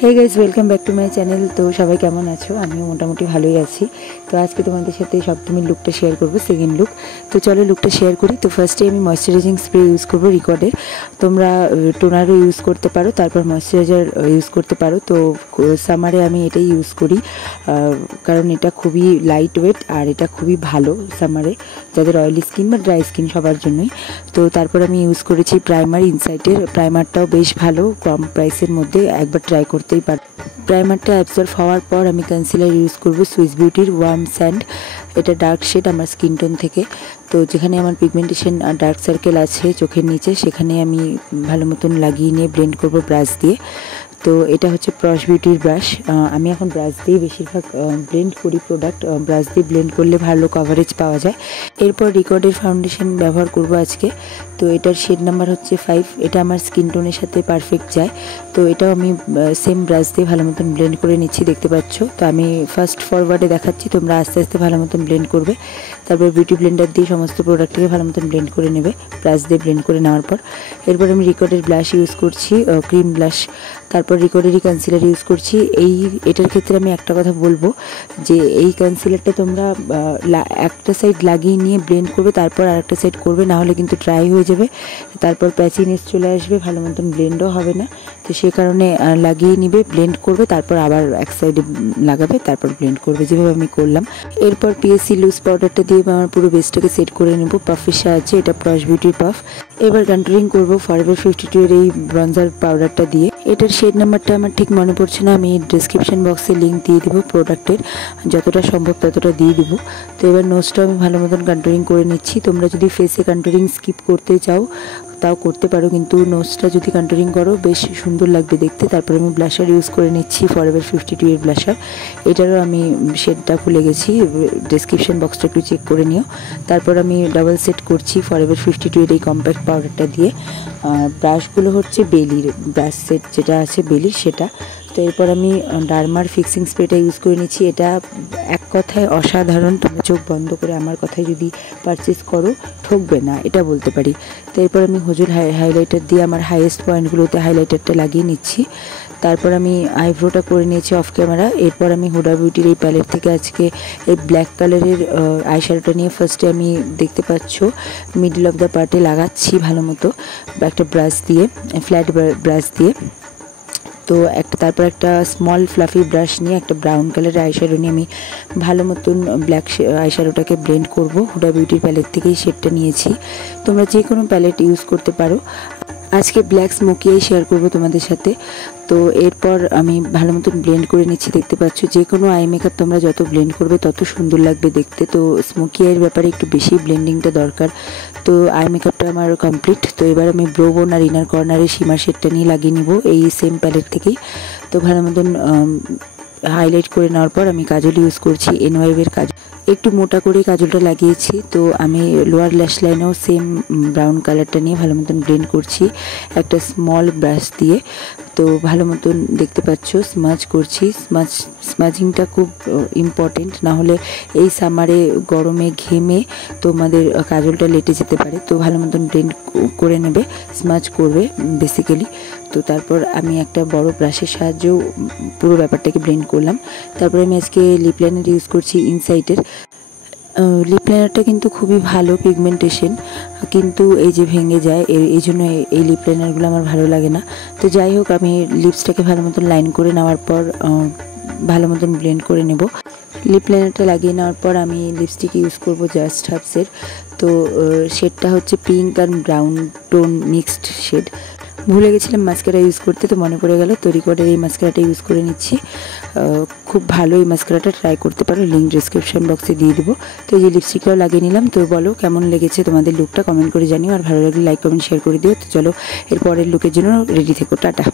Hey guys welcome back to my channel. तो सबाई केमन आछो? आमिও मोटामुटी भालोई आछि। तो आज के तुम्हारे साथे सप्तमीर लुकटा शेयर करब, सेकेंड लुक। तो चलो लुकटा शेयर करी। तो फार्स्टे आमी मयश्चाराइजिंग स्प्रे यूज करब रिकर्डेर। तोमरा टोनारो यूज करते पारो, तारपर मयश्चाराइजार यूज करते पारो। तो सामारे आमी एटाई यूज करी कारण एटा खूबই लाइट वेट और एटा खूबই भालो सामारे যাদের অয়েলি স্কিন বা ড্রাই স্কিন সবার জন্যই। তো তারপর আমি ইউজ করেছি প্রাইমার ইনসাইটের। প্রাইমারটাও বেশ ভালো, কম প্রাইসের মধ্যে, একবার ট্রাই করতেই পার। প্রাইমারটা অ্যাবজর্ব হওয়ার পর আমি কনসিলার ইউজ করব সুইস বিউটির ওয়ার্ম স্যান্ড। এটা ডার্ক শেড আমার স্কিন টোন থেকে। তো যেখানে আমার পিগমেন্টেশন আর ডার্ক সার্কেল আছে চোখের নিচে, সেখানে আমি ভালো মতন লাগিয়ে নিয়ে ব্লেন্ড করব ব্রাশ দিয়ে। তো এটা হচ্ছে প্রস বিউটির ব্রাশ। আমি এখন ব্রাশ দিয়ে বেশিরভাগ ব্লেন্ড করি প্রোডাক্ট। ব্রাশ দিয়ে ব্লেন্ড করলে ভালো কভারেজ পাওয়া যায়। এরপর রিকর্ডের ফাউন্ডেশন ব্যবহার করব আজকে। তো এটার শেড নাম্বার হচ্ছে 5। এটা আমার স্কিন টোনের সাথে পারফেক্ট যায়। তো এটাও আমি সেম ব্রাশ দিয়ে ভালো মতন ব্লেন্ড করে নিচ্ছি, দেখতে পাচ্ছ। তো আমি ফার্স্ট ফরওয়ার্ডে দেখাচ্ছি, তোমরা আস্তে আস্তে ভালো মতন ব্লেন্ড করবে। তারপর বিউটি ব্লেন্ডার দিয়ে সমস্ত প্রোডাক্টকে ভালো মতন ব্লেন্ড করে নেবে ব্রাশ দিয়ে ব্লেন্ড করে নেওয়ার পর। এরপর আমি রিকর্ডের ব্লাশ ইউজ করছি, ক্রিম ব্লাশ। তারপর রিকর্ডেরই কনসিলার ইউজ করছি। এটার ক্ষেত্রে আমি একটা কথা বলবো যে এই কনসিলারটা তোমরা একটা সাইড লাগিয়ে নিয়ে ব্লেন্ড করবে, তারপর আরেকটা সাইড করবে, না হলে কিন্তু ড্রাই হয়ে যাবে, তারপর প্যাচিনেস চলে আসবে, ভালো মতন ব্লেন্ডও হবে না। তো সে কারণে লাগিয়ে নিবে, ব্লেন্ড করবে, তারপর আবার এক সাইডে লাগাবে, তারপর ব্লেন্ড করবে, যেভাবে আমি করলাম। এরপর পিএসসি লুজ পাউডারটা দিয়ে আমার পুরো বেসটাকে সেট করে নেব পাফের সাহায্যে। এটা প্রস বিউটির পাফ। এবার কন্ট্রোলিং করবো ফরএভার 52 এর এই ব্রঞ্জার পাউডারটা দিয়ে। এটার শেড নাম্বারটা আমার ঠিক মনে পড়ছে না, আমি ডিসক্রিপশন বক্সে লিঙ্ক দিয়ে দেবো প্রোডাক্টের, যতটা সম্ভব ততটা দিয়ে দেবো। তো এবার নোজটা আমি ভালো মতন কন্ট্রোলিং করে নিচ্ছি। তোমরা যদি ফেসে কন্ট্রোলিং স্কিপ করতে চাও তাও করতে পারো, কিন্তু নোজটা যদি কন্ট্রোলিং করো বেশ সুন্দর লাগবে দেখতে। তারপরে আমি ব্লাশার ইউজ করে নিচ্ছি ফরএভার 52 এর ব্লাশার। এটারও আমি শেডটা ভুলে গেছি, ডিসক্রিপশন বক্সটা একটু চেক করে নিও। তারপর আমি ডাবল সেট করছি ফরএভার 52 এর এই কম্প্যাক্ট পাউডারটা দিয়ে। ব্রাশগুলো হচ্ছে বেলির ব্রাশ সেট, যেটা আছে বেলির সেটা। তো এরপর আমি ডার্মার ফিক্সিং স্প্রেটা ইউজ করে নিচ্ছি। এটা এক কথায় অসাধারণ, তোমরা চোখ বন্ধ করে আমার কথায় যদি পারচেস করো ঠকবে না, এটা বলতে পারি। তো এরপর আমি হুজুর হাইলাইটার দিয়ে আমার হাইয়েস্ট পয়েন্টগুলোতে হাইলাইটারটা লাগিয়ে নিচ্ছি। তারপর আমি আইব্রোটা করে নিয়েছি অফ ক্যামেরা। এরপর আমি হুডা বিউটির এই প্যালেট থেকে আজকে এই ব্ল্যাক কালারের আইশ্যাডোটা নিয়ে ফার্স্টে আমি দেখতে পাচ্ছ মিডল অফ দ্য পার্টে লাগাচ্ছি ভালো মতো একটা ব্রাশ দিয়ে, ফ্ল্যাট ব্রাশ দিয়ে। তো তারপর একটা স্মল ফ্লাফি ব্রাশ নিয়ে একটা ব্রাউন কালারের আইশ্যাডো নিয়ে আমি ভালো মতন ব্ল্যাক আইশ্যাডোটাকে ব্লেন্ড করব। হুডা বিউটির প্যালেট থেকেই শেডটা নিয়েছি, তোমরা যে কোনো প্যালেট ইউজ করতে পারো। আজকে ব্ল্যাক স্মোকিয়াই শেয়ার করব তোমাদের সাথে। তো এরপর আমি ভালো মতন ব্লেন্ড করে নিচ্ছি, দেখতে পাচ্ছ। যে কোনো আই মেকআপ তোমরা যত ব্লেন্ড করবে তত সুন্দর লাগবে দেখতে। তো স্মোকি আইয়ের ব্যাপারে একটু বেশি ব্লেন্ডিংটা দরকার। তো আই মেকআপটা আমার কমপ্লিট। তো এবার আমি ব্রো বোন আর ইনার কর্নারে সীমার শেডটা নিয়ে লাগিয়ে নিব এই সেম প্যালেট থেকেই। তো ভালো মতন হাইলাইট করে নেওয়ার পর আমি কাজল ইউজ করছি এনওয়াইভের কাজল, একটু মোটা করে কাজলটা লাগিয়েছি। তো আমি লোয়ার ল্যাশ লাইনেও সেম ব্রাউন কালারটা নিয়ে ভালো মতন ব্লেন্ড করছি একটা স্মল ব্রাশ দিয়ে। তো ভালো মতন দেখতে পাচ্ছ স্মাজ করছি। স্মাজিংটা খুব ইম্পর্টেন্ট, না হলে এই সামারে গরমে ঘেমে তোমাদের কাজলটা লেটে যেতে পারে। তো ভালো মতন ব্লেন্ড করে নেবে, স্মাজ করবে বেসিক্যালি। তো তারপর আমি একটা বড় ব্রাশের সাহায্যেও পুরো ব্যাপারটাকে ব্লেন্ড করলাম। তারপরে আমি আজকে লিপ লাইনার ইউজ করছি ইনসাইটের। লিপ লাইনারটা কিন্তু খুবই ভালো পিগমেন্টেশন, কিন্তু এই যে ভেঙে যায়, এই জন্য এই লিপ লাইনারগুলো আমার ভালো লাগে না। তো যাই হোক, আমি লিপসটাকে ভালো মতন লাইন করে নেওয়ার পর ভালো মতন ব্লেন্ড করে নেব। লিপ লাইনারটা লাগিয়ে নেওয়ার পর আমি লিপস্টিক ইউজ করব জাস্ট হাবসের। তো শেডটা হচ্ছে পিঙ্ক আর ব্রাউন টোন মিক্সড শেড। ভুলে গেছিলাম মাস্কারা ইউজ করতে, তো মনে পড়ে গেল। তো রিকর্ডের এই মাস্কারাটা ইউজ করে নিচ্ছি। খুব ভালো এই মাস্কারাটা, ট্রাই করতে পারো, লিঙ্ক ডিসক্রিপশন বক্সে দিয়ে দেবো। তো এই যে লিপস্টিকটাও লাগিয়ে নিলাম। তো বলো কেমন লেগেছে তোমাদের লুকটা, কমেন্ট করে জানিও। আর ভালো লাগলে লাইক কমেন্ট শেয়ার করে দিও। তো চলো এর পরের লুকের জন্য রেডি থেকো, টাটা।